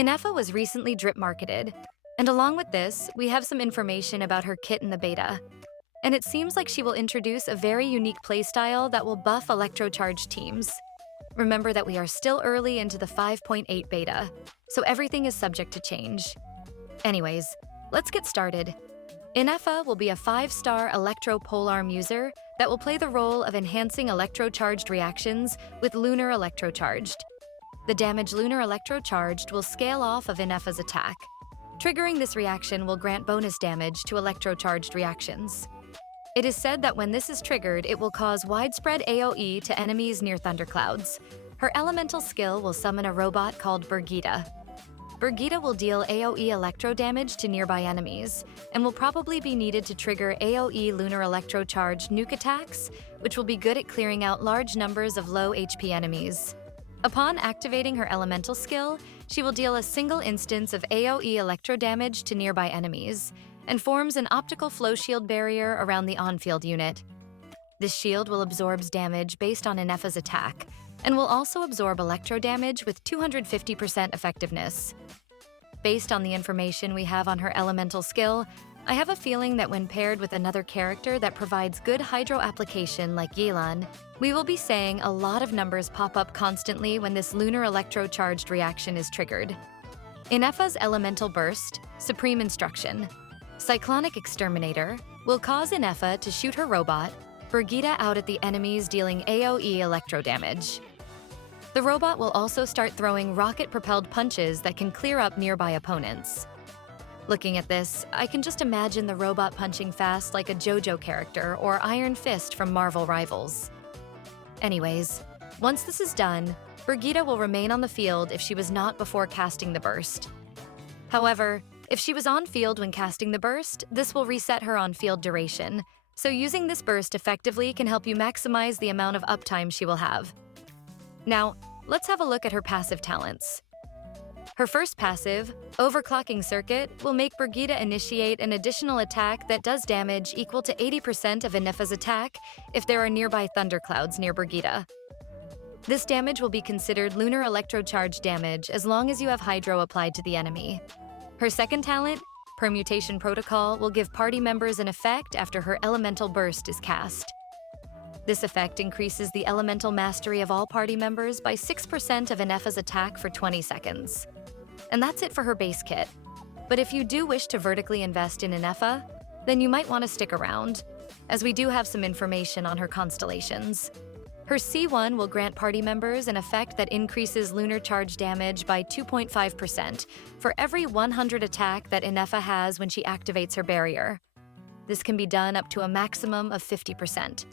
Ineffa was recently drip marketed, and along with this, we have some information about her kit in the beta. And it seems like she will introduce a very unique playstyle that will buff Electro Charged teams. Remember that we are still early into the 5.8 beta, so everything is subject to change. Anyways, let's get started. Ineffa will be a 5-star Electro Polearm user that will play the role of enhancing Electro Charged reactions with Lunar Electro Charged. The damage Lunar Electro Charged will scale off of Ineffa's attack. Triggering this reaction will grant bonus damage to Electro Charged reactions. It is said that when this is triggered, it will cause widespread AoE to enemies near thunderclouds. Her elemental skill will summon a robot called Birgitta. Birgitta will deal AoE electro damage to nearby enemies, and will probably be needed to trigger AoE Lunar Electro Charged nuke attacks, which will be good at clearing out large numbers of low HP enemies. Upon activating her elemental skill, she will deal a single instance of AoE electro damage to nearby enemies, and forms an optical flow shield barrier around the on-field unit. This shield will absorb damage based on Ineffa's attack, and will also absorb electro damage with 250% effectiveness. Based on the information we have on her elemental skill, I have a feeling that when paired with another character that provides good hydro application like Yelan, we will be seeing a lot of numbers pop up constantly when this Lunar Electro Charged reaction is triggered. Ineffa's Elemental Burst, Supreme Instruction, Cyclonic Exterminator, will cause Ineffa to shoot her robot, Birgitta, out at the enemies, dealing AoE electro damage. The robot will also start throwing rocket-propelled punches that can clear up nearby opponents. Looking at this, I can just imagine the robot punching fast like a JoJo character or Iron Fist from Marvel Rivals. Anyways, once this is done, Birgitta will remain on the field if she was not before casting the burst. However, if she was on field when casting the burst, this will reset her on-field duration, so using this burst effectively can help you maximize the amount of uptime she will have. Now, let's have a look at her passive talents. Her first passive, Overclocking Circuit, will make Birgitta initiate an additional attack that does damage equal to 80% of Ineffa's attack if there are nearby thunderclouds near Birgitta. This damage will be considered Lunar Electro Charged damage as long as you have Hydro applied to the enemy. Her second talent, Permutation Protocol, will give party members an effect after her Elemental Burst is cast. This effect increases the elemental mastery of all party members by 6% of Ineffa's attack for 20 seconds. And that's it for her base kit. But if you do wish to vertically invest in Ineffa, then you might want to stick around, as we do have some information on her constellations. Her C1 will grant party members an effect that increases Lunar Charge damage by 2.5% for every 100 attack that Ineffa has when she activates her barrier. This can be done up to a maximum of 50%.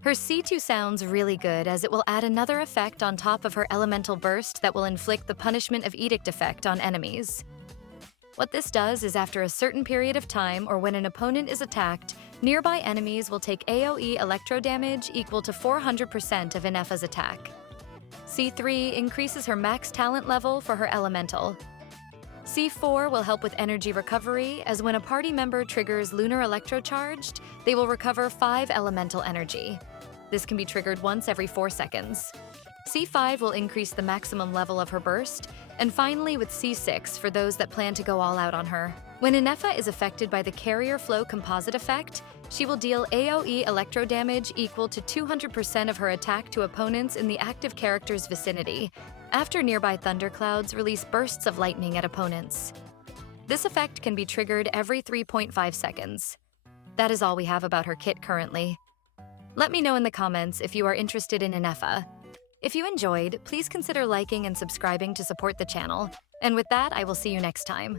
Her C2 sounds really good, as it will add another effect on top of her Elemental Burst that will inflict the Punishment of Edict effect on enemies. What this does is, after a certain period of time or when an opponent is attacked, nearby enemies will take AoE electro damage equal to 400% of Ineffa's attack. C3 increases her max talent level for her elemental. C4 will help with energy recovery, as when a party member triggers Lunar Electro Charged, they will recover 5 elemental energy. This can be triggered once every 4 seconds. C5 will increase the maximum level of her burst, and finally with C6 for those that plan to go all out on her. When Ineffa is affected by the Carrier Flow Composite effect, she will deal AoE electro damage equal to 200% of her attack to opponents in the active character's vicinity, after nearby thunderclouds release bursts of lightning at opponents. This effect can be triggered every 3.5 seconds. That is all we have about her kit currently. Let me know in the comments if you are interested in Ineffa. If you enjoyed, please consider liking and subscribing to support the channel. And with that, I will see you next time.